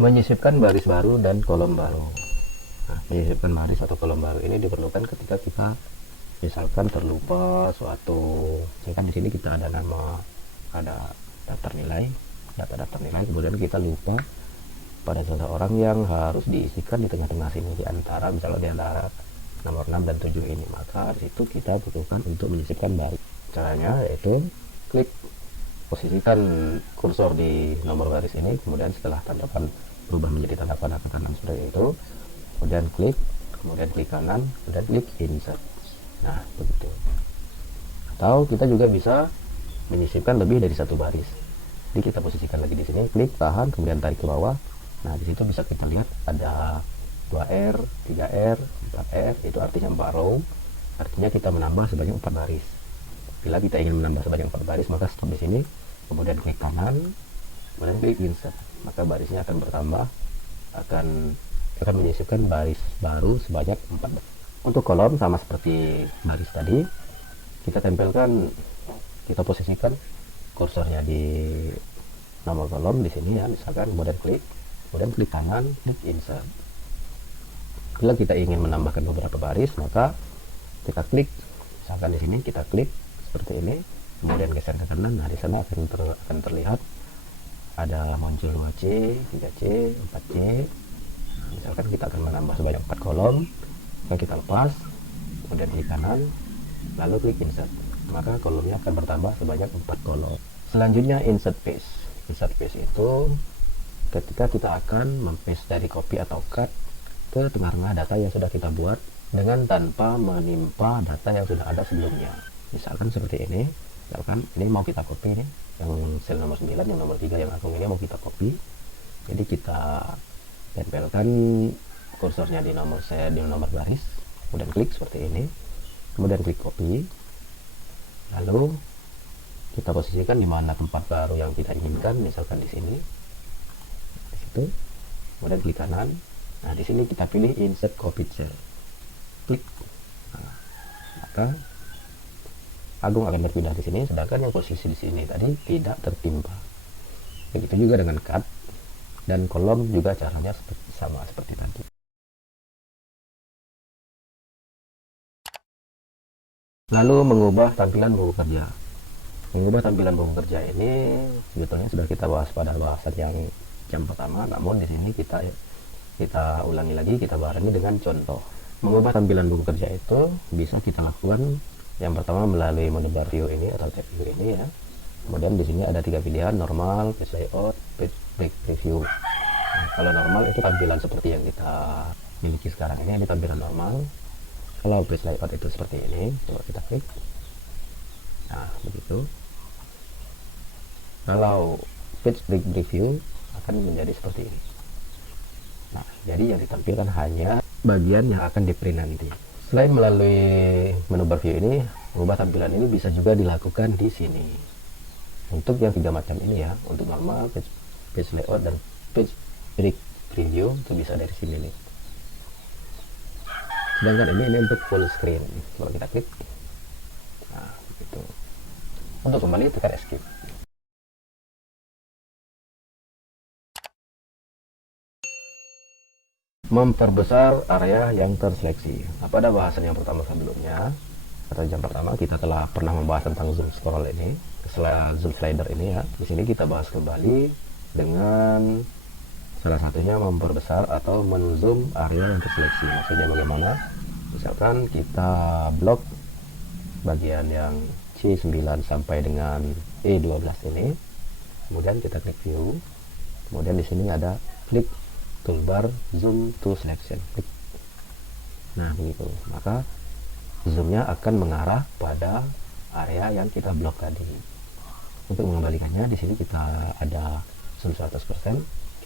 Menyisipkan baris baru dan kolom baru. Nah, menyisipkan baris atau kolom baru ini diperlukan ketika kita misalkan terlupa suatu, misalkan di sini kita ada nama, ada daftar nilai, data daftar nilai, kemudian kita lupa pada seseorang yang harus diisikan di tengah-tengah sini, di antara misalnya di antara nomor 6 dan 7 ini, maka di situ kita butuhkan untuk menyisipkan baris. Caranya yaitu klik, posisikan kursor di nomor baris ini, kemudian setelah tanda berubah menjadi tanda panah ke kanan seperti itu, kemudian klik kanan, kemudian klik insert. Nah, begitu. Atau kita juga bisa menyisipkan lebih dari satu baris. Jadi kita posisikan lagi di sini, klik, tahan, kemudian tarik ke bawah. Nah, di situ bisa kita lihat ada 2R, 3R, 4R, itu artinya 4 row. Artinya kita menambah sebanyak 4 baris. Bila kita ingin menambah sebanyak 4 baris, maka stop di sini, kemudian klik kanan, kemudian klik insert. Maka barisnya akan bertambah, akan menyisipkan baris baru sebanyak 4 baris. Untuk kolom sama seperti baris tadi, kita tempelkan, kita posisikan kursornya di nomor kolom di sini ya, misalkan, kemudian klik kanan, klik insert. Bila kita ingin menambahkan beberapa baris, maka kita klik, misalkan di sini kita klik seperti ini, kemudian geser ke kanan. Nah, di sana akan terlihat ada muncul 2C, 3C, 4C. Misalkan kita akan menambah sebanyak 4 kolom, maka kita lepas, kemudian klik kanan, lalu klik insert. Maka kolomnya akan bertambah sebanyak 4 kolom. Selanjutnya insert paste. Insert paste itu ketika kita akan mempaste dari copy atau cut ke tengah-tengah data yang sudah kita buat dengan tanpa menimpa data yang sudah ada sebelumnya. Misalkan seperti ini, misalkan ini mau kita copy nih, yang sel nomor 9, yang nomor 3, yang agung ini mau kita copy. Jadi kita tempelkan kursornya di nomor baris, kemudian klik seperti ini, kemudian klik copy, lalu kita posisikan di mana tempat baru yang kita inginkan, misalkan di sini, di situ, kemudian klik kanan. Nah, di sini kita pilih insert copy cell, klik. Nah, maka Agung akan berpindah di sini, sedangkan yang posisi di sini tadi tidak tertimpa. Begitu juga dengan cut dan kolom, juga caranya sama seperti tadi. Lalu mengubah tampilan buku kerja. Mengubah tampilan buku kerja ini sebetulnya sudah kita bahas pada bahasan yang pertama, namun di sini kita ulangi lagi, kita barengi dengan contoh. Mengubah tampilan buku kerja itu bisa kita lakukan yang pertama melalui menu bar view ini atau tab view ini ya. Kemudian di sini ada 3 pilihan, normal, page layout, page break preview. Nah, kalau normal itu tampilan seperti yang kita miliki sekarang ini tampilan normal. Kalau page layout itu seperti ini, coba kita klik. Nah, begitu. Kalau page break preview akan menjadi seperti ini. Nah, jadi yang ditampilkan hanya bagian yang akan di-print nanti. Selain melalui menu bar view ini, mengubah tampilan ini bisa juga dilakukan di sini. Untuk yang 3 macam ini ya, untuk normal, page layout, dan page break preview itu bisa dari sini nih. Sedangkan ini untuk full screen. Kalau kita klik, nah itu. Untuk kembali tekan escape. Memperbesar area yang terseleksi. Nah, pada bahasan yang pertama sebelumnya, atau jam pertama, kita telah pernah membahas tentang zoom scroll ini, zoom slider ini ya. Di sini kita bahas kembali dengan salah satunya memperbesar atau menzoom area yang terseleksi. Maksudnya bagaimana? Misalkan kita blok bagian yang C9 sampai dengan E12 ini, kemudian kita klik view, kemudian di sini ada klik toolbar zoom to selection. Nah, begitu. Maka zoomnya akan mengarah pada area yang kita blok tadi. Untuk mengembalikannya, di sini kita ada zoom 100%,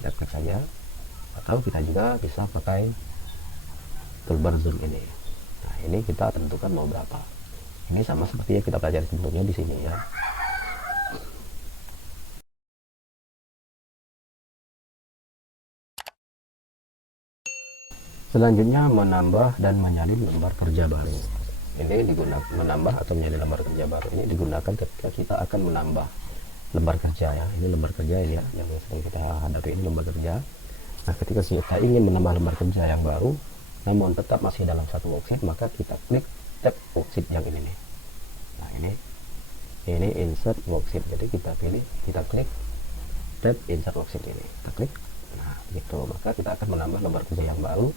kita klik saja. Atau kita juga bisa pakai toolbar zoom ini. Nah, ini kita tentukan mau berapa. Ini sama seperti yang kita pelajari sebelumnya di sini ya. Selanjutnya menambah dan menyalin lembar kerja baru. Ini digunakan menambah atau menyalin lembar kerja baru ini digunakan ketika kita akan menambah lembar kerja ya. Ini lembar kerja ini ya, yang sedang kita hadapi ini lembar kerja. Nah, ketika kita ingin menambah lembar kerja yang baru namun tetap masih dalam satu worksheet, maka kita klik tab worksheet yang ini nih. Nah, ini insert worksheet, jadi kita klik tab insert worksheet ini, kita klik. Nah, gitu, maka kita akan menambah lembar kerja yang baru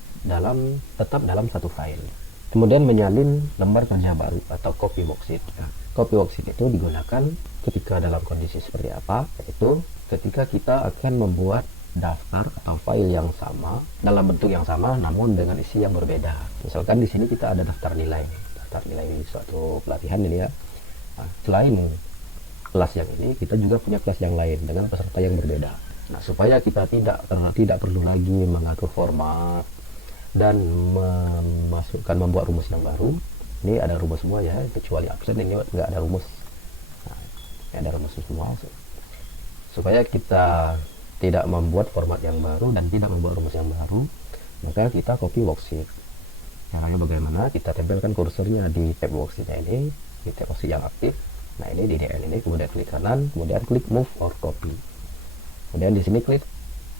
tetap dalam satu file. Kemudian menyalin lembar kerja baru atau copy worksheet. Nah, copy worksheet itu digunakan ketika dalam kondisi seperti apa? Yaitu ketika kita akan membuat daftar atau file yang sama dalam bentuk yang sama namun dengan isi yang berbeda. Misalkan di sini kita ada daftar nilai suatu pelatihan ini ya. Nah, selain kelas yang ini, kita juga punya kelas yang lain dengan peserta yang berbeda. Nah, supaya kita tidak perlu lagi mengatur format dan membuat rumus yang baru. Ini ada rumus semua ya, kecuali absen ini nggak ada rumus. Nah, ini ada rumus semua. Supaya kita tidak membuat format yang baru dan tidak membuat rumus yang baru, maka kita copy worksheet. Caranya bagaimana? Kita tempelkan kursornya di tab worksheetnya ini, di tab worksheet yang aktif. Nah, ini di DN ini, kemudian klik kanan, kemudian klik move or copy. Kemudian di sini klik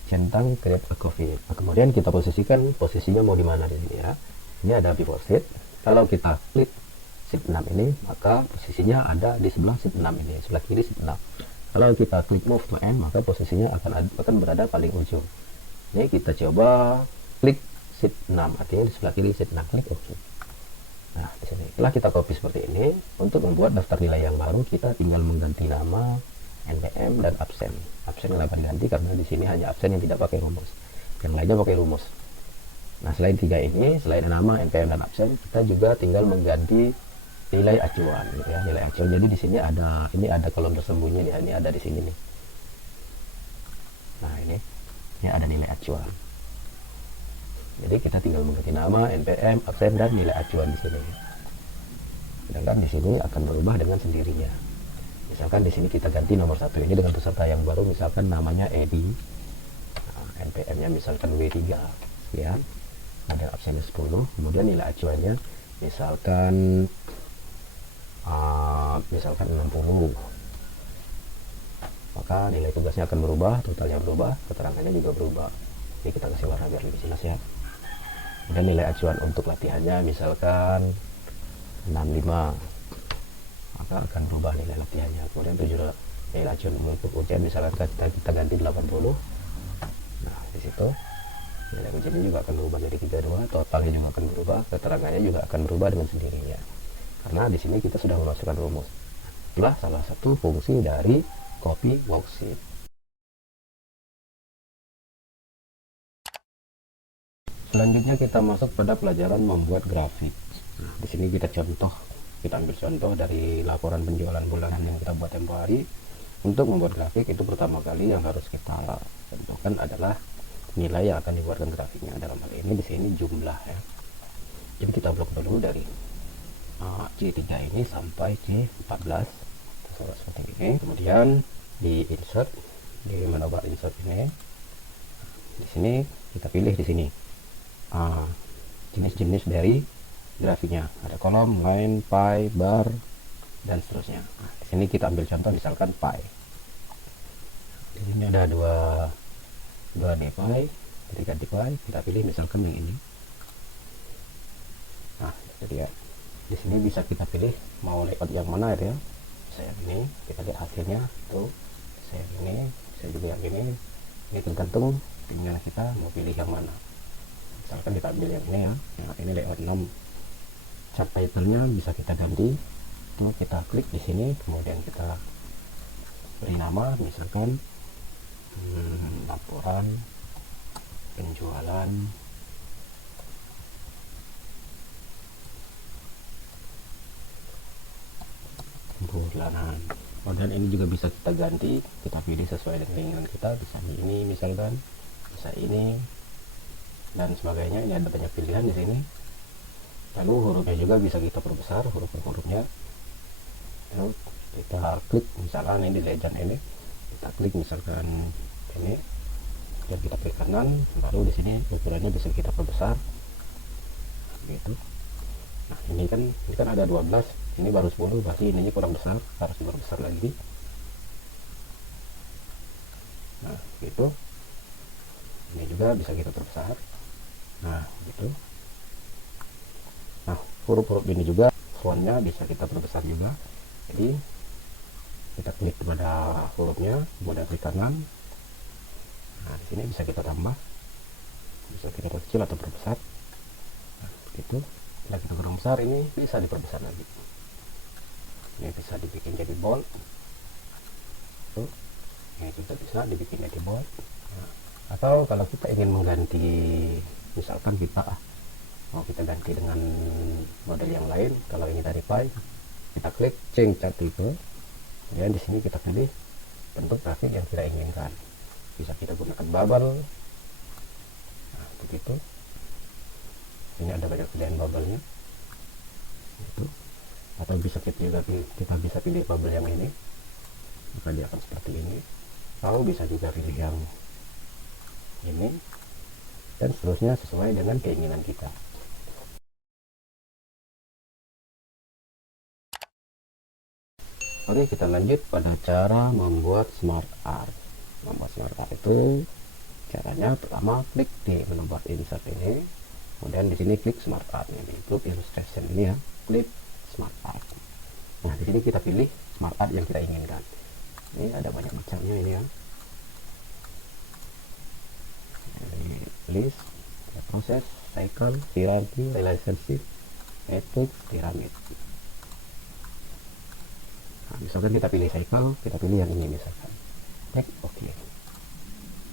centang create a copy. Nah, kemudian kita posisinya mau di mana di sini ya. Ini ada before sheet. Kalau kita klik sheet 6 ini, maka posisinya ada di sebelah sheet 6 ini, sebelah kiri sheet 6. Kalau kita klik move to end, maka posisinya akan berada paling ujung. Ini kita coba klik sheet 6, artinya di sebelah kiri sheet 6, klik OK. Nah, di sini setelah kita copy seperti ini, untuk membuat daftar nilai yang baru kita tinggal mengganti nama, NPM dan absen. Absen kenapa diganti? Karena di sini hanya absen yang tidak pakai rumus, yang lainnya pakai rumus. Nah, selain tiga ini, selain nama, NPM dan absen, kita juga tinggal mengganti nilai acuan, gitu ya, nilai acuan. Jadi di sini ada kolom tersembunyi ya, ini ada di sini nih. Nah, ini ada nilai acuan. Jadi kita tinggal mengganti nama, NPM, absen dan nilai acuan di sini. Sedangkan di sini akan berubah dengan sendirinya. Misalkan di sini kita ganti nomor 1 ini dengan peserta yang baru, misalkan namanya Edi, nah, NPM-nya misalkan W3 sekian, ada absennya 10, kemudian nilai acuannya misalkan 60, maka nilai tugasnya akan berubah, totalnya berubah, keterangannya juga berubah. Ini kita kasih warna biar lebih jelas ya. Dan nilai acuan untuk latihannya misalkan 65, maka akan berubah nilai latihannya. Kemudian nilai acuan untuk ujian misalkan kita ganti 80. Nah, di situ nilai ujiannya juga akan berubah jadi 32, totalnya juga akan berubah, keterangannya juga akan berubah dengan sendirinya. Karena di sini kita sudah memasukkan rumus. Itulah salah satu fungsi dari copy worksheet. Selanjutnya kita masuk pada pelajaran membuat grafik. Nah, di sini kita ambil contoh dari laporan penjualan bulanan yang kita buat tempo hari. Untuk membuat grafik itu pertama kali yang harus kita contohkan adalah nilai yang akan dibuatkan grafiknya. Dalam hal ini di sini jumlah ya. Jadi kita blok dulu dari C3 ini sampai C14 seperti ini. Kemudian di insert, di menu bar insert ini, di sini kita pilih di sini jenis-jenis dari grafiknya, ada kolom, line, pie, bar, dan seterusnya. Nah, di sini kita ambil contoh misalkan pie. Di sini ada dua nih pie, ketika di pie kita pilih misalkan yang ini. Nah, jadi ya di sini bisa kita pilih mau layout yang mana ya. Saya ini, kita lihat hasilnya tuh, saya ini, saya juga yang ini tergantung tinggal kita mau pilih yang mana. Misalkan kita ambil yang ini ya. Nah, ini layout 6. Subtitlenya bisa kita ganti. Lalu kita klik di sini, kemudian kita beri nama misalkan laporan penjualan bulanan. Kemudian ini juga bisa kita ganti, kita pilih sesuai dengan keinginan kita, bisa ini misalkan, bisa ini dan sebagainya. Ini ada banyak pilihan di sini. Lalu hurufnya juga bisa kita perbesar, hurufnya. Lalu kita klik misalkan ini di legend ini, kita klik misalkan ini, dan kita klik kanan, baru di sini ukurannya bisa kita perbesar gitu. Nah, ini kan ada 12, ini baru 10, berarti ininya kurang besar, harus diperbesar lagi. Nah, gitu. Ini juga bisa kita perbesar. Nah, gitu. Nah, huruf-huruf ini juga fontnya bisa kita perbesar juga. Jadi kita klik pada hurufnya, kemudian klik kanan. Nah, di sini bisa kita tambah, bisa kita perkecil atau perbesar. Nah, itu. Setelah kita kurang besar, ini bisa diperbesar lagi. Ini bisa dibikin jadi bold. Tuh. Ini juga bisa dibikin jadi bold. Nah, atau kalau kita ingin mengganti, misalkan kita mau kita ganti dengan model yang lain, kalau ini dari file, kita klik change chart type. Kemudian di sini kita pilih bentuk grafik yang kita inginkan. Bisa kita gunakan bubble. Nah, begitu. Ini ada banyak pilihan bubble-nya. Itu. Atau bisa kita bisa pilih bubble yang ini. Maka dia akan seperti ini. Atau bisa juga pilih yang ini. Dan seterusnya sesuai dengan keinginan kita. Oke, kita lanjut pada cara membuat smart art. Membuat smart art itu caranya pertama klik di menu bar insert ini, kemudian di sini klik smart art ini, group illustration ini ya, klik smart art. Nah, di sini kita pilih smart art yang kita inginkan. Ini ada banyak macamnya ini ya. Ini list, proses, cycle, hierarchy, relationship, method, pyramid. Nah, misalkan kita pilih cycle, kita pilih yang ini misalkan. Klik OK.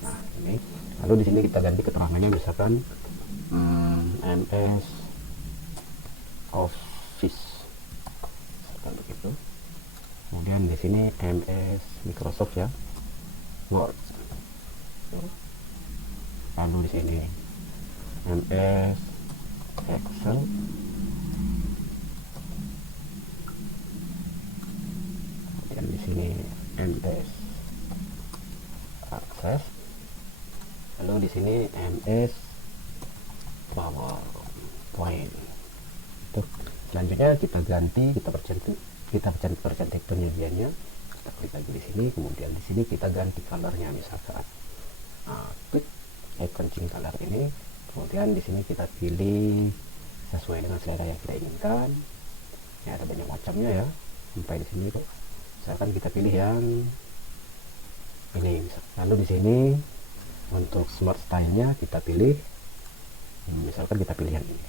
Nah, ini. Lalu di sini kita ganti keterangannya misalkan MS Office. Misalkan begitu. Kemudian di sini MS Microsoft ya. Word. Lalu di sini MS Excel. Kemudian di sini MS Access. Lalu di sini MS PowerPoint. Tuh. Selanjutnya kita ganti, kita percantik penyajiannya. Kita klik lagi di sini, kemudian di sini kita ganti colornya misalkan. Nah, klik icon change color ini, kemudian di sini kita pilih sesuai dengan selera yang kita inginkan. Ini ada banyak macamnya ya. Sampai di sini tuh. Misalkan kita pilih yang ini. Lalu di sini untuk smart style-nya kita pilih, misalkan kita pilih yang ini.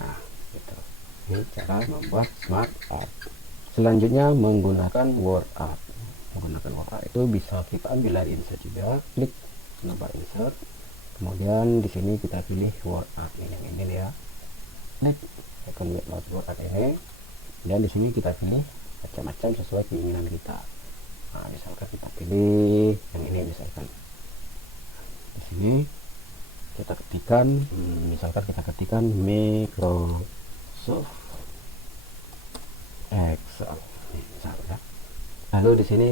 Nah, gitu. Ini cara membuat smart art. Selanjutnya menggunakan word art. Menggunakan word art itu bisa kita ambil dari insert juga. Klik menu insert. Kemudian di sini kita pilih word art ini yang ini ya. Klik icon word art ini. Dan di sini kita pilih macam-macam sesuai keinginan kita. Nah, misalkan kita pilih yang ini misalkan. Di sini kita ketikkan, misalkan kita ketikkan Microsoft Excel. Misalkan. Lalu di sini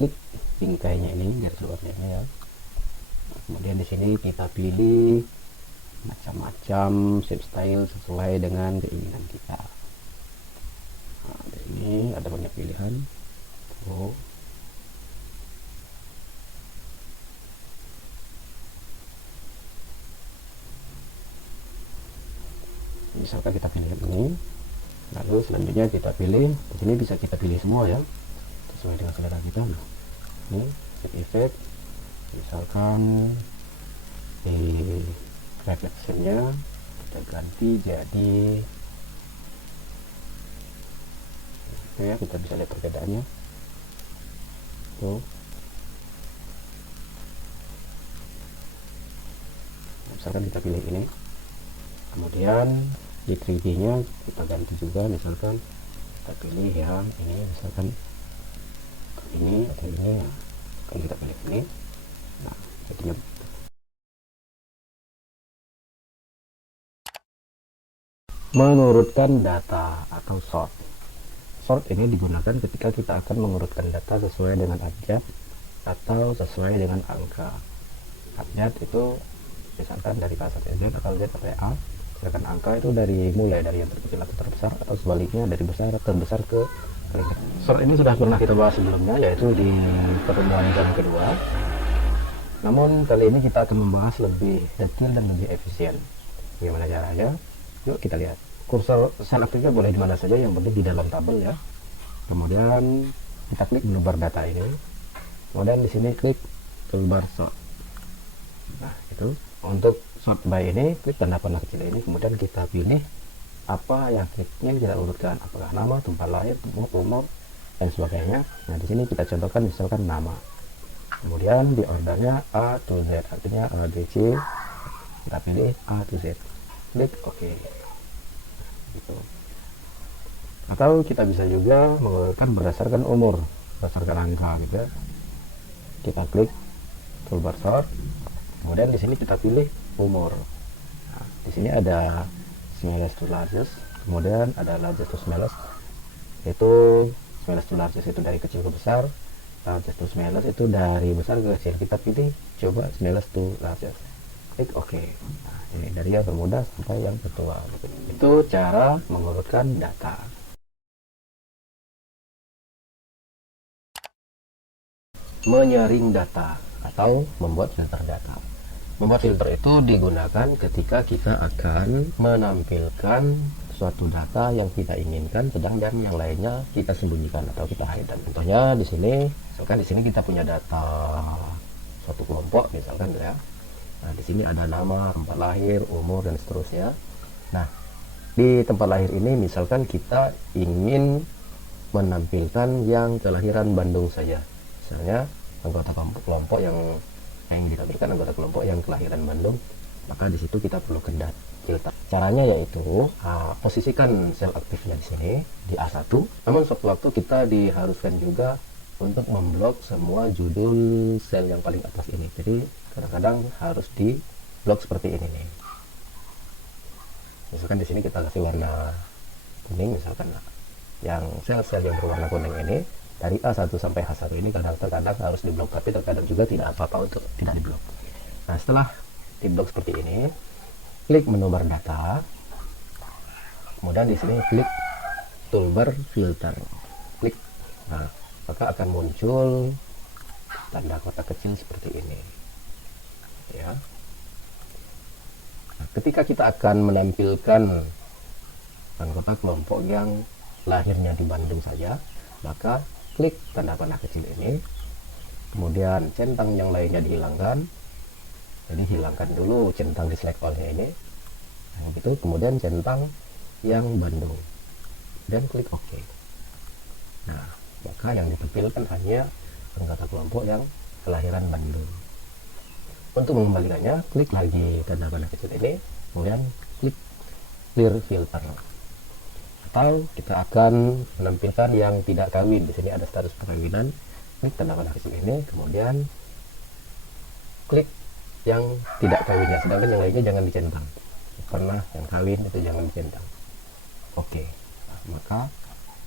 klik bingkainya ini, garis luarnya ya. Nah, kemudian di sini kita pilih macam-macam shape style sesuai dengan keinginan kita. Nah, ini ada banyak pilihan. Tuh. Misalkan kita pilih ini, lalu selanjutnya kita pilih, di sini bisa kita pilih semua ya, sesuai dengan selera kita. Nah, ini effect, misalkan di reflectionnya kita ganti jadi ya, kita bisa lihat perbedaannya tuh. Misalkan kita pilih ini, kemudian di 3D nya kita ganti juga, misalkan kita pilih yang ini, misalkan ini atau ini, kan kita pilih ini. Nah, jadinya mengurutkan data atau sort. Sort ini digunakan ketika kita akan mengurutkan data sesuai dengan abjad atau sesuai dengan angka. Abjad itu misalkan dari A sampai Z atau Z sampai A, sedangkan angka itu mulai dari yang terkecil atau terbesar, atau sebaliknya dari terbesar ke paling kecil. Sort ini sudah pernah kita bahas sebelumnya, yaitu di pertemuan jam kedua. Namun kali ini kita akan membahas lebih detail dan lebih efisien. Gimana caranya? Yuk kita lihat. Kursor sel aktifnya boleh di mana saja, yang penting di dalam tabel ya. Kemudian kita klik menu bar data ini. Kemudian di sini klik toolbar sort. Nah, itu untuk sort by ini, klik tanda panah kecil ini. Kemudian kita pilih apa yang ingin kita urutkan, apakah nama, tempat lahir, umur, dan sebagainya. Nah, di sini kita contohkan misalkan nama. Kemudian di ordernya A to Z, artinya A B C. Kita pilih A to Z. Klik OK. Gitu. Atau kita bisa juga mengurutkan berdasarkan umur, berdasarkan angka gitu. Kita klik toolbar sort. Kemudian di sini kita pilih umur. Nah, di sini ada smallest to largest, kemudian ada largest to smallest, itu smallest to largest itu dari kecil ke besar, largest to smallest itu dari besar ke kecil. Kita pilih coba smallest to largest, klik OK. Nah, ini dari yang termudah sampai yang tertua. Itu cara mengurutkan data. Menyaring data atau membuat filter data. Membuat filter itu digunakan ketika kita akan menampilkan suatu data yang kita inginkan, sedangkan yang lainnya kita sembunyikan atau kita hide. Contohnya di sini, misalkan di sini kita punya data suatu kelompok misalkan ya. Nah, di sini ada nama, tempat lahir, umur, dan seterusnya. Nah, di tempat lahir ini misalkan kita ingin menampilkan yang kelahiran Bandung saja. Misalnya anggota kelompok yang ditampilkan anggota kelompok yang kelahiran Bandung, maka di situ kita perlu data filter. Caranya yaitu posisikan sel aktifnya di sini di A1. Namun sewaktu kita diharuskan juga untuk memblok semua judul sel yang paling atas ini. Jadi kadang-kadang harus di blok seperti ini nih. Misalkan di sini kita kasih warna kuning misalkan. Yang sel-sel yang berwarna kuning ini dari A1 sampai H1 ini kadang-kadang harus diblok, tapi terkadang juga tidak apa-apa untuk tidak diblok. Nah, setelah diblok seperti ini, klik menu bar data, kemudian di sini klik toolbar filter, klik. Nah, maka akan muncul tanda kotak kecil seperti ini ya. Nah, ketika kita akan menampilkan anggota kelompok yang lahirnya di Bandung saja, maka klik tanda panah kecil ini, kemudian centang yang lainnya dihilangkan. Jadi hilangkan dulu centang di select all-nya ini. Nah, gitu. Kemudian centang yang Bandung, dan klik OK. Nah, maka yang ditampilkan hanya anggota kelompok yang kelahiran Bandung. Untuk mengembalikannya, klik lagi tanda panah kecil ini, kemudian klik clear filter. Atau kita akan menampilkan yang tidak kawin. Di sini ada status perkawinan, klik tanda panah kecil ini, kemudian klik yang tidak kawinnya, sedangkan yang lainnya jangan dicentang. Pernah yang kawin itu jangan dicentang. Oke. Nah, maka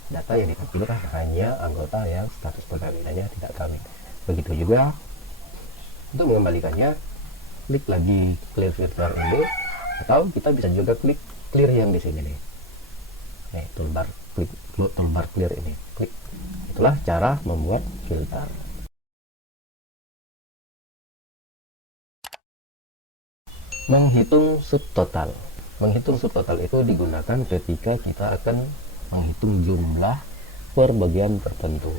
data yang ditampilkan hanya anggota yang status perkawinannya tidak kawin. Begitu juga untuk mengembalikannya, klik lagi clear filter ini, atau kita bisa juga klik clear yang di sini nih. Toolbar clear ini, klik. Itulah cara membuat filter. Menghitung subtotal. Menghitung subtotal itu digunakan ketika kita akan menghitung jumlah per bagian tertentu.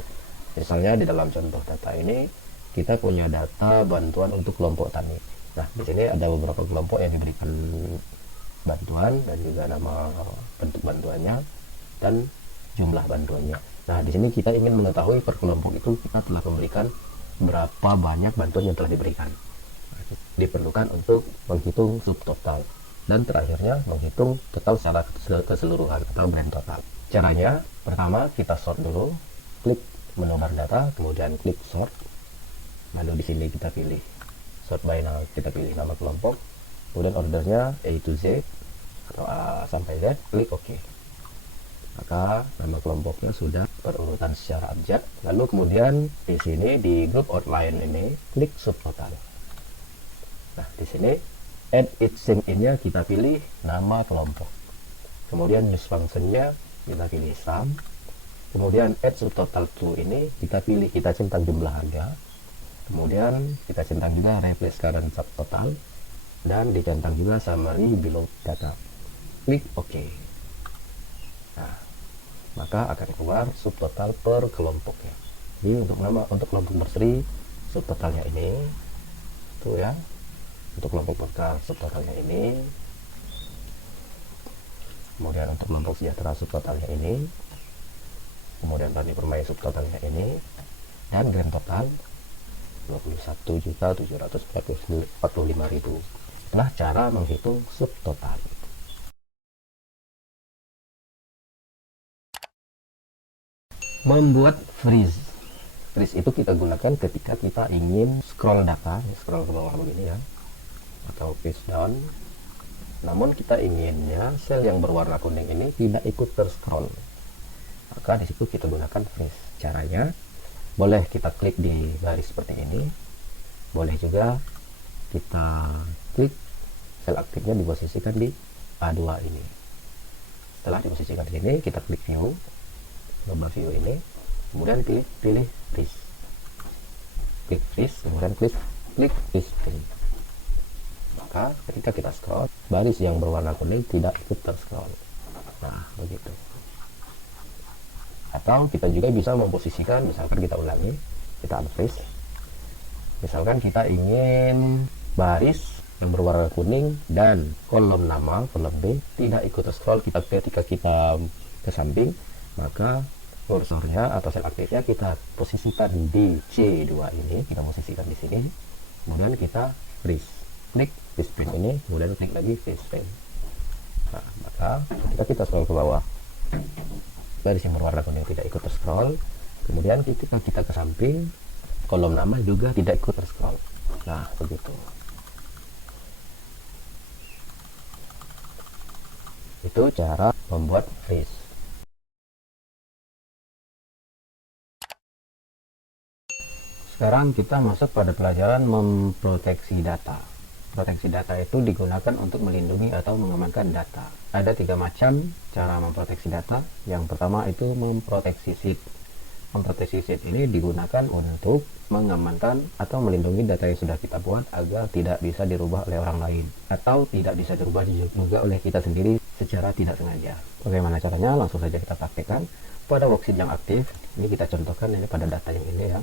Misalnya di dalam contoh data ini kita punya data bantuan untuk kelompok tani. Nah, di sini ada beberapa kelompok yang diberikan bantuan dan juga nama bentuk bantuannya dan jumlah bantuannya. Nah, di sini kita ingin mengetahui per kelompok itu kita telah memberikan berapa banyak bantuan yang telah diberikan. Diperlukan untuk menghitung subtotal, dan terakhirnya menghitung total secara keseluruhan atau grand total. Caranya, pertama kita sort dulu, klik menu bar data, kemudian klik sort. Lalu di sini kita pilih sort by nama, kita pilih nama kelompok, kemudian ordernya A to Z atau A sampai Z, klik OK. Maka nama kelompoknya sudah berurutan secara abjad. Lalu kemudian di sini di group outline ini klik subtotal. Nah, di sini add each sync in-nya kita pilih nama kelompok. Kemudian use function-nya kita pilih sum. Kemudian add subtotal to ini kita pilih, kita centang jumlah harga. Kemudian kita centang juga replace current subtotal, dan dicentang juga summary below data. Klik OK. Nah, maka akan keluar subtotal per kelompoknya. Jadi untuk kelompok berseri subtotalnya ini, tuh ya. Untuk kelompok bekal subtotalnya ini. Kemudian untuk kelompok sejahtera subtotalnya ini. Kemudian tadi permain subtotalnya ini, dan grand total 21.745.000. Itulah cara menghitung subtotal. Membuat freeze. Freeze itu kita gunakan ketika kita ingin scroll data, scroll ke bawah begini ya, atau page down. Namun kita inginnya sel yang berwarna kuning ini tidak ikut terscroll. Maka di situ kita gunakan freeze. Caranya boleh kita klik di baris seperti ini, boleh juga kita klik sel aktifnya diposisikan di A2 ini. Setelah diposisikan di sini, kita klik view, double view ini, kemudian pilih freeze. Klik freeze, kemudian klik freeze ini. Maka ketika kita scroll, baris yang berwarna kuning tidak ikut terscroll. Nah, begitu. Atau kita juga bisa memposisikan, misalkan kita ulangi, kita unfreeze. Misalkan kita ingin baris yang berwarna kuning dan kolom nama, kolom B tidak ikut scroll, ketika kita ke samping, maka kursornya atau sel aktifnya kita posisikan di C2 ini, kita posisikan di sini, kemudian kita freeze. Klik freeze print ini, kemudian klik lagi freeze print. Nah, maka ketika kita scroll ke bawah, garis yang berwarna kuning tidak ikut terscroll. Kemudian ketika kita ke samping, kolom nama juga tidak ikut terscroll. Nah, begitu. Itu cara membuat freeze. Sekarang kita masuk pada pelajaran memproteksi data. Proteksi data itu digunakan untuk melindungi atau mengamankan data. Ada 3 macam cara memproteksi data. Yang pertama itu memproteksi sheet. Memproteksi sheet ini digunakan untuk mengamankan atau melindungi data yang sudah kita buat agar tidak bisa dirubah oleh orang lain, atau tidak bisa dirubah juga oleh kita sendiri secara tidak sengaja. Bagaimana caranya? Langsung saja kita praktekkan pada worksheet yang aktif. Ini kita contohkan ini pada data yang ini ya.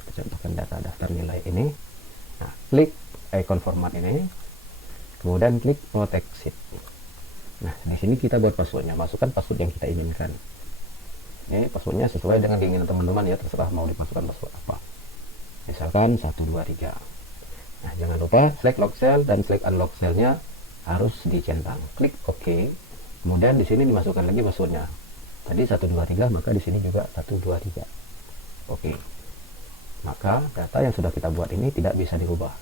Kita contohkan data daftar nilai ini. Nah, klik icon format ini, kemudian klik protect sheet. Nah, di sini kita buat passwordnya, masukkan password yang kita inginkan. Ini passwordnya sesuai dengan keinginan teman-teman ya, terserah mau dimasukkan password apa. Misalkan 123. Nah, jangan lupa select lock cell dan select unlock cellnya harus dicentang. Klik OK. Kemudian di sini dimasukkan lagi passwordnya. Tadi 123, maka di sini juga 123. Oke. Maka data yang sudah kita buat ini tidak bisa dirubah.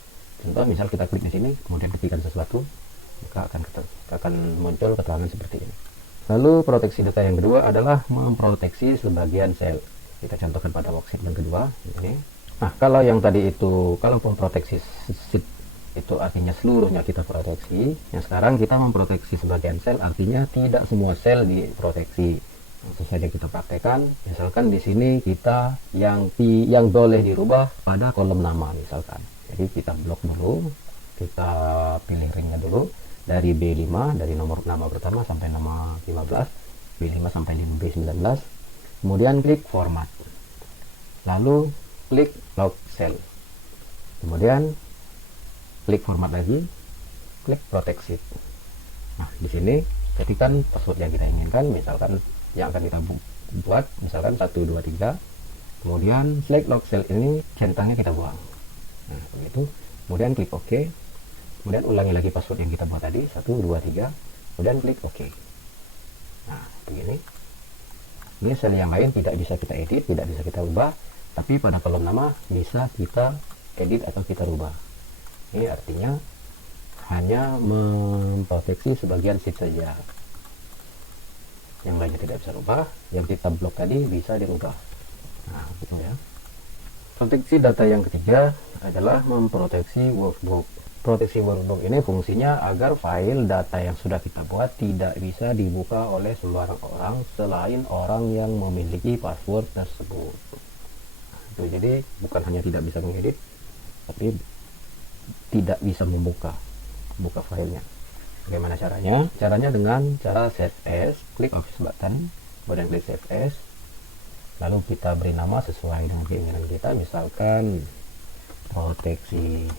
Contoh, misal kita klik di sini, kemudian ketikkan sesuatu, maka akan muncul keterangan seperti ini. Lalu proteksi data yang kedua adalah memproteksi sebagian sel. Kita contohkan pada worksheet yang kedua ini. Nah, kalau yang tadi itu, kalau memproteksi sheet itu artinya seluruhnya kita proteksi. Yang sekarang kita memproteksi sebagian sel, artinya tidak semua sel diproteksi. Langsung saja kita praktekkan. Misalkan di sini kita yang boleh dirubah pada kolom nama misalkan. Jadi kita blok dulu, kita pilih ringnya dulu dari B5, dari nomor nama pertama sampai nama 15, B5 sampai B19, kemudian klik format, lalu klik lock cell, kemudian klik format lagi, klik protect sheet. Nah, di sini ketikkan password yang kita inginkan, misalkan yang akan kita buat, misalkan 123, kemudian select lock cell ini centangnya kita buang. Nah, begitu. Kemudian klik OK. Kemudian ulangi lagi password yang kita buat tadi, 123. Kemudian klik OK. Nah, begini. Ini sel yang lain tidak bisa kita edit, tidak bisa kita ubah, tapi pada kolom nama bisa kita edit atau kita rubah. Ini artinya hanya memproteksi sebagian sheet saja. Yang lainnya tidak bisa rubah, yang kita blok tadi bisa dirubah. Nah, gitu ya. Proteksi data yang ketiga adalah memproteksi workbook. Proteksi workbook ini fungsinya agar file data yang sudah kita buat tidak bisa dibuka oleh sembarang orang selain orang yang memiliki password tersebut. Itu jadi bukan hanya tidak bisa mengedit, tapi tidak bisa buka filenya. Bagaimana caranya? Caranya dengan cara save as, klik office button, kemudian klik save as, lalu kita beri nama sesuai dengan keinginan kita, misalkan proteksi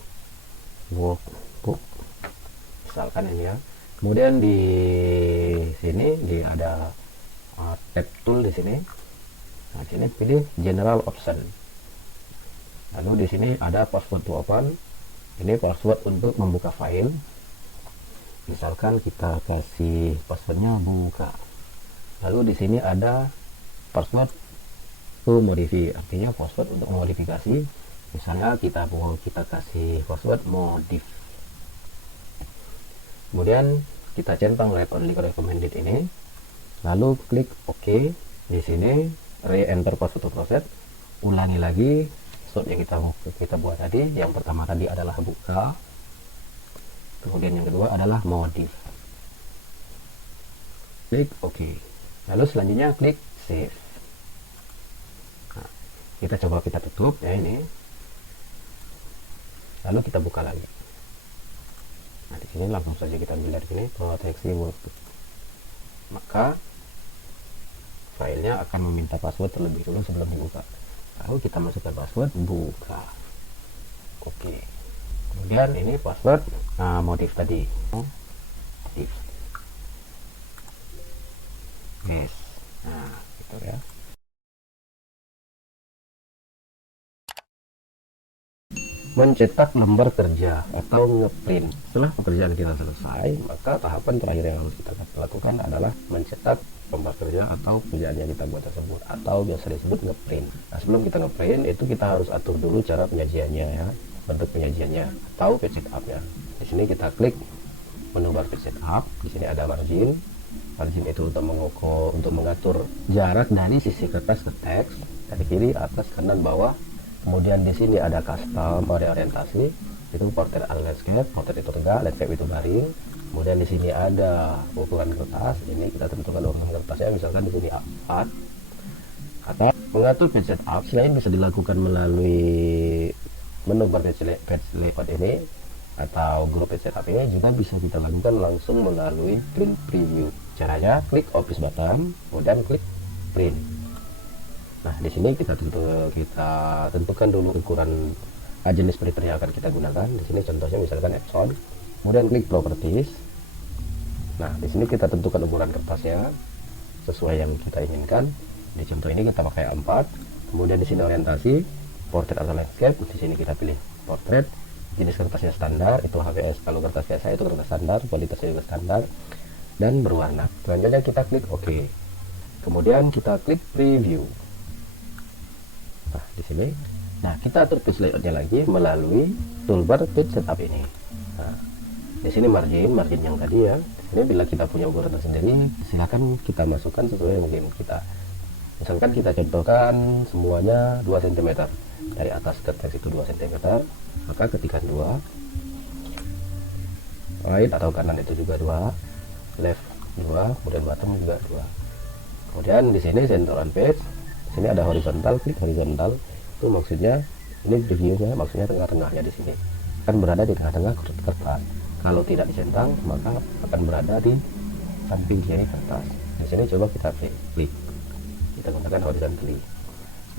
workbook, misalkan ini ya. Kemudian di sini ada tab tool di sini. Nah, di sini pilih general option. Lalu di sini ada password to open. Ini password untuk membuka file. Misalkan kita kasih passwordnya buka. Lalu di sini ada password to modify, artinya password untuk modifikasi. Misalnya kita kasih password modif. Kemudian kita centang read only recommended ini. Lalu klik OK. Di sini re-enter password to process. Ulangi lagi password yang kita buat tadi. Yang pertama tadi adalah buka. Kemudian yang kedua adalah modif. Klik OK. Lalu selanjutnya klik save. Nah, kita tutup ya ini. Lalu kita buka lagi. Nah, di sini langsung saja kita ambil dari sini proteksi workbook. Maka filenya akan meminta password terlebih dulu sebelum dibuka. Lalu kita masukkan password buka. Oke. Kemudian ini password modif tadi. Modif. Yes. Nah, gitu ya. Mencetak lembar kerja atau ngeprint. Setelah pekerjaan kita selesai, maka tahapan terakhir yang harus kita lakukan adalah mencetak lembar kerja atau pekerjaan yang kita buat tersebut, atau biasa disebut ngeprint. Nah, sebelum kita ngeprint itu kita harus atur dulu cara penyajiannya ya, bentuk penyajiannya atau page setup-nya. Di sini kita klik menu bar page setup. Di sini ada margin. Margin itu untuk mengatur jarak dari sisi kertas ke teks, dari kiri, atas, kanan, bawah. Kemudian di sini ada custom orientasi, itu portrait and landscape. Portrait itu tegak, landscape itu baring. Kemudian di sini ada ukuran kertas. Ini kita tentukan ukuran kertasnya, misalkan di sini A4. Atau mengatur page setup selain bisa dilakukan melalui menu bar page layout ini atau grup page setup ini, juga bisa kita lakukan langsung melalui print preview. Caranya klik office button, kemudian klik print. Nah, di sini kita tentukan dulu ukuran jenis printer yang akan kita gunakan. Di sini contohnya misalkan Epson. Kemudian klik properties. Nah, di sini kita tentukan ukuran kertasnya sesuai yang kita inginkan. Di contoh ini kita pakai A4. Kemudian di sini orientasi, portrait atau landscape. Di sini kita pilih portrait. Jenis kertasnya standar, itu HVS. Kalau kertas biasa itu kertas standar, kualitasnya juga standar dan berwarna. Selanjutnya kita klik OK. Kemudian kita klik preview. Nah, di sini, kita atur page layoutnya lagi melalui toolbar page setup ini. Nah, di sini margin yang tadi ya. Ini bila kita punya ukuran tersendiri, silakan kita masukkan sesuai mungkin kita. Misalkan kita contohkan semuanya 2 cm dari atas ke teks itu 2 cm, maka ketikkan 2, right atau kanan itu juga 2, left 2, kemudian bottom juga 2. Kemudian di sini center on page. Sini ada horizontal, klik horizontal. Itu maksudnya ini previewnya, maksudnya tengah-tengahnya di sini akan berada di tengah-tengah kertas. Kalau tidak dicentang, maka akan berada di samping kiri kertas. Di sini coba kita klik, kita gunakan horizontally.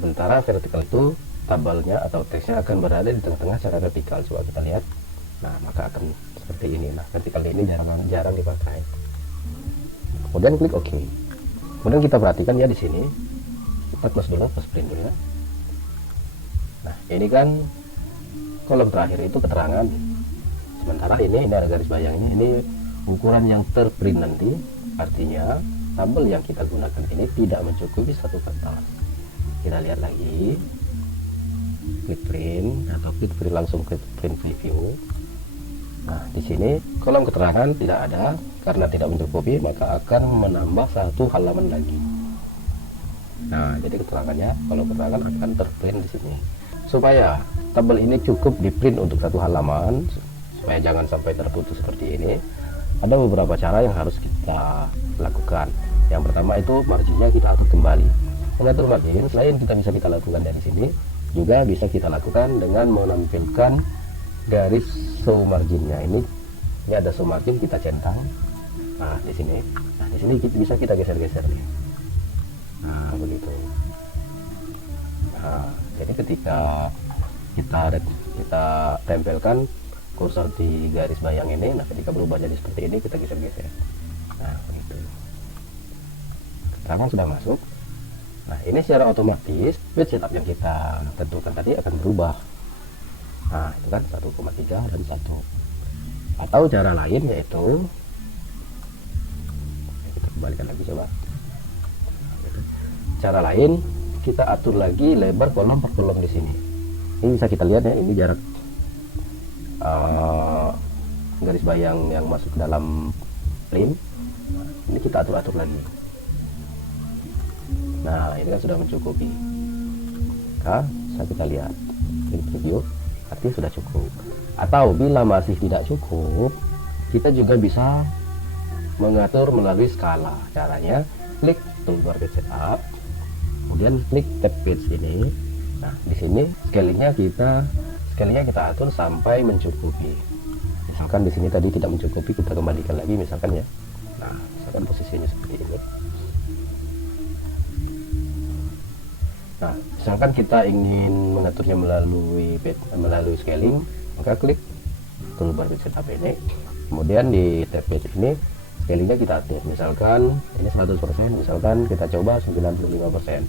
Sementara vertikal itu tabelnya atau teksnya akan berada di tengah-tengah secara vertikal. Coba kita lihat. Nah, maka akan seperti ini. Nah, vertikal ini jarang dipakai. Kemudian klik OK. Kemudian kita perhatikan ya di sini. Kita close dulu, close print dulu ya. Nah, ini kan kolom terakhir itu keterangan. Sementara ini ada garis bayang ini ukuran yang terprint nanti. Artinya tabel yang kita gunakan ini tidak mencukupi satu kertas. Kita lihat lagi. Klik print atau klik print, langsung klik print preview. Nah, di sini kolom keterangan tidak ada karena tidak mencukupi, maka akan menambah satu halaman lagi. Nah, jadi keterangannya, kalau keterangan akan terprint di sini. Supaya tabel ini cukup di print untuk satu halaman, supaya jangan sampai terputus seperti ini, ada beberapa cara yang harus kita lakukan. Yang pertama itu marginnya kita atur kembali. Mengatur margin, selain kita bisa lakukan dari sini, juga bisa kita lakukan dengan menampilkan garis show marginnya. Ini ada show margin, kita centang. Nah di sini, bisa kita geser-geser nih. Nah begitu. Nah jadi ketika kita tempelkan kursor di garis bayang ini, nah ketika berubah jadi seperti ini kita geser-geser. Nah begitu. Keterangan sudah masuk. Nah ini secara otomatis page setup yang kita tentukan tadi akan berubah. Nah itu kan 1,3 dan 1. Atau cara lain yaitu kita kembalikan lagi, coba. Cara lain kita atur lagi lebar kolom per kolom di sini. Ini bisa kita lihat ya, ini jarak garis bayang yang masuk ke dalam print. Ini kita atur lagi. Nah ini kan sudah mencukupi. Nah, bisa kita lihat ini preview, artinya sudah cukup. Atau bila masih tidak cukup, kita juga bisa mengatur melalui skala. Caranya klik toolbar page setup, kemudian klik tab page ini. Nah di sini scalingnya kita atur sampai mencukupi. Misalkan di sini tadi tidak mencukupi, kita kembalikan lagi misalkan ya. Nah misalkan posisinya seperti ini. Nah misalkan kita ingin mengaturnya melalui scaling, maka klik toolbar page setup ini, kemudian di tab page ini scalingnya kita atur. Misalkan ini 100%, misalkan kita coba 95%.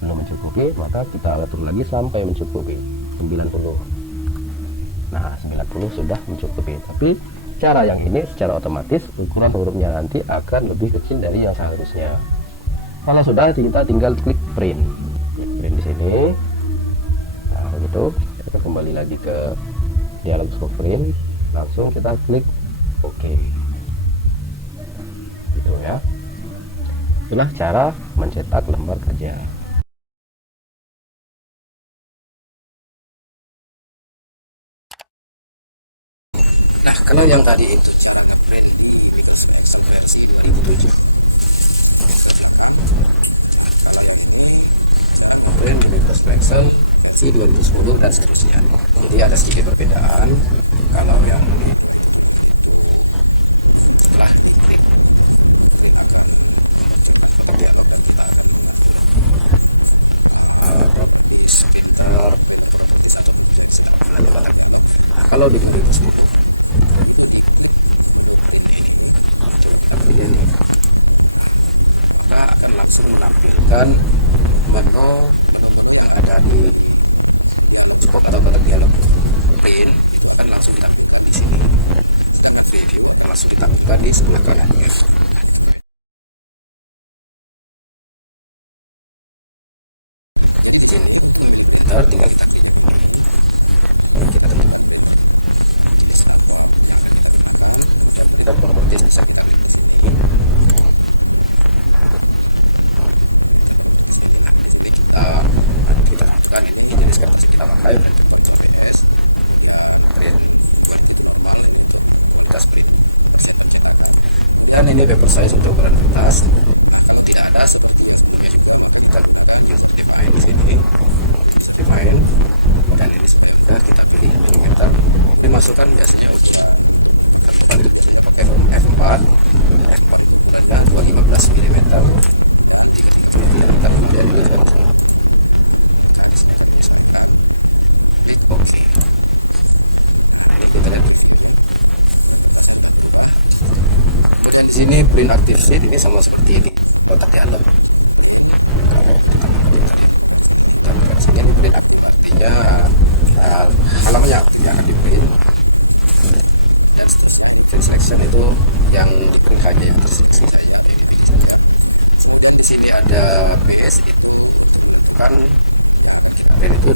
Belum mencukupi, maka kita atur lagi sampai mencukupi 90. Nah 90 sudah mencukupi. Tapi cara yang ini secara otomatis ukuran hurufnya nanti akan lebih kecil dari yang seharusnya. Kalau sudah, kita tinggal klik print di sini. Nah begitu, kita kembali lagi ke dialog scope print, langsung kita klik OK. Gitu ya. Itulah cara mencetak lembar kerja. Nah kalau yang tadi itu cara ngeprint di Microsoft versi 2007, print di Microsoft Excel versi 2010 dan seterusnya. Jadi ada sedikit perbedaan. Kalau yang setelah diklik kalau di Windows 10 ini kita akan langsung menampilkan menu yang ada di scope atau kotak dialog print, kan langsung ditampilkan di sini. Sedangkan preview langsung ditampilkan di sebelah kanan. Di sini tinggal kita klik. Kita properti bisa kita lakukan ini. Jadi sekarang kita pakai OBS print kita split dan ini paper size untuk ukuran kertas. Kalau tidak ada kita define di sini, define, dan ini sudah kita pilih milimeter, dimasukkan biasanya pakai F4 dan 215 mm, 3 mm, kemudian ini klik OK. Ini kita lihat. Kemudian di sini print active sheet ini sama seperti ini, kotak dialog. Sini ini print active, artinya halamannya yang akan di print, dan print selection itu yang di print hanya yang terseleksi saja, yang dipilih saja. Dan di sini ada PS kan kita print itu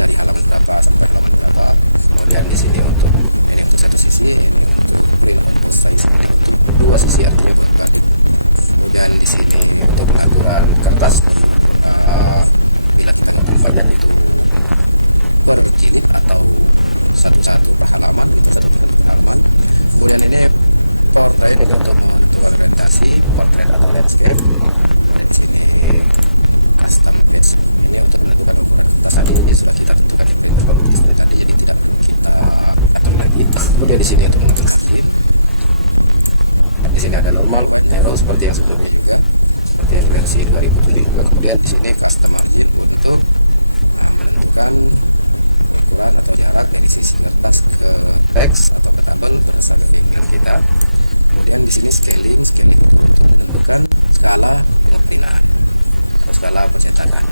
kemudian di sini untuk ini satu sisi, dua sisi artinya bukan. Dan di sini untuk pengaturan kertas bila bagian itu atau satu-satu dan ini untuk adaptasi portrait atau landscape. Dan ini custom ini untuk melakukan tadi versi 2007 juga. Kemudian di sini customer untuk menentukan jarak, teks ataupun dengan kita. Kemudian di sini scaling dalam cetakan.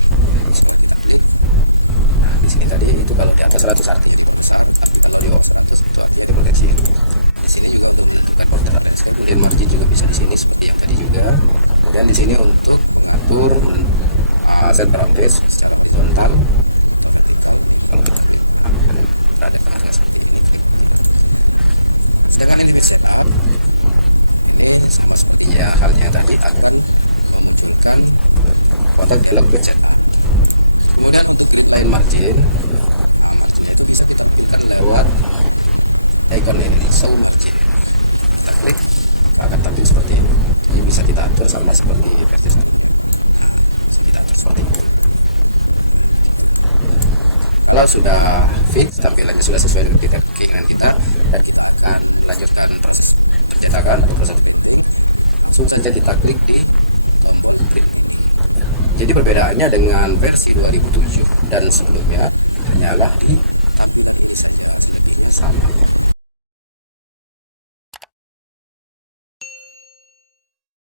Nah, di sini tadi itu kalau di atas 100 artinya dimasak, kalau di bawah 100 itu artinya proteksi. Di sini juga menentukan order address. Kemudian margin juga bisa di sini seperti yang tadi juga. Dan di sini untuk atur set parameter secara horizontal. Berada harga seperti ini. Dengan ini setup, sama seperti ya halnya tadi akan memungkinkan kontak dalam budget. Kemudian untuk define margin itu bisa diterbitkan lewat icon ini, show margin. Kita klik akan tampil seperti ini. Ini bisa kita atur sama seperti versi satu. Kita atur seperti ini. Kalau sudah fit, tampilannya sudah sesuai dengan keinginan kita, dan kita akan melanjutkan proses pencetakan atau proses. Langsung saja kita klik di tombol print. Jadi perbedaannya dengan versi 2007 dan sebelumnya hanyalah di